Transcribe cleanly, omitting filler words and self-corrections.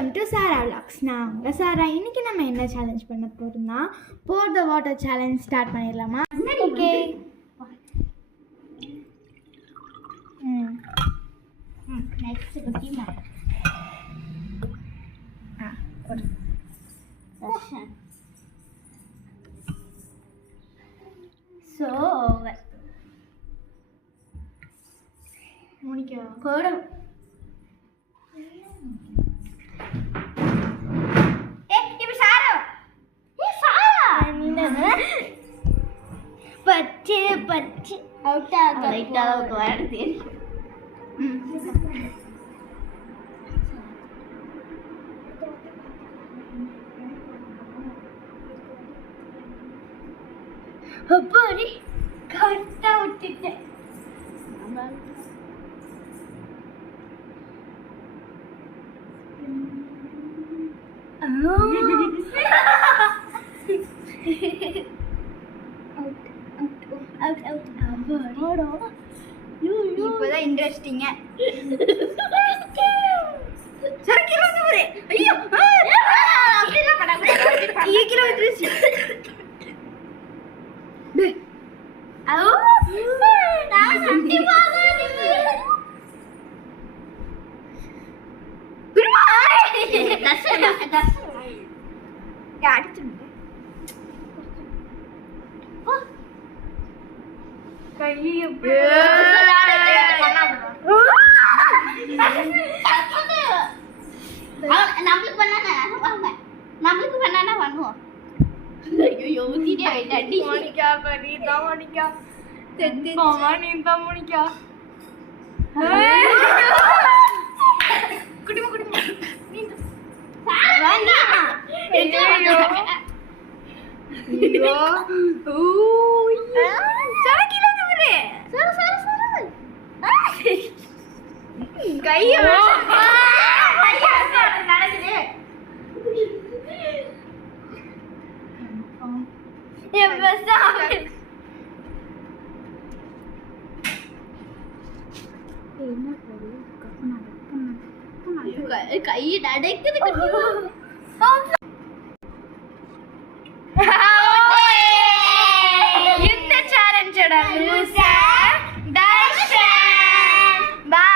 Welcome to Sarah vlogs. நான் உங்கள் சாரா. இன்றைக்கி நம்ம என்ன சேலஞ்ச் பண்ண போகிறோம்னா போர் த வாட்டர் சேலஞ்ச் ஸ்டார்ட் பண்ணிடலாமா? ஓகே. நெக்ஸ்ட் குட்டி மாதிரி ஸோ ஓவர் மோனிகா போடும். பச்சை பச்சை அவுட் ஆக லைட்டாக வருது. அப்பாடி கரெக்டா விட்டுட்டேன். இப்போதான் இன்ட்ரெஸ்டிங்க. நம்மளுக்கு பண்ணா பண்ணுவோம். ஐயோ மோனிகா பண்ணிதா மோனிகா மாமா நீதா மோனிகா குடிமா குடிமா ஐயோ ஓ சரக்கில தவறே சர சர சர கைய நடக்குது. கை நடக்குது. இந்த சேலஞ்சோட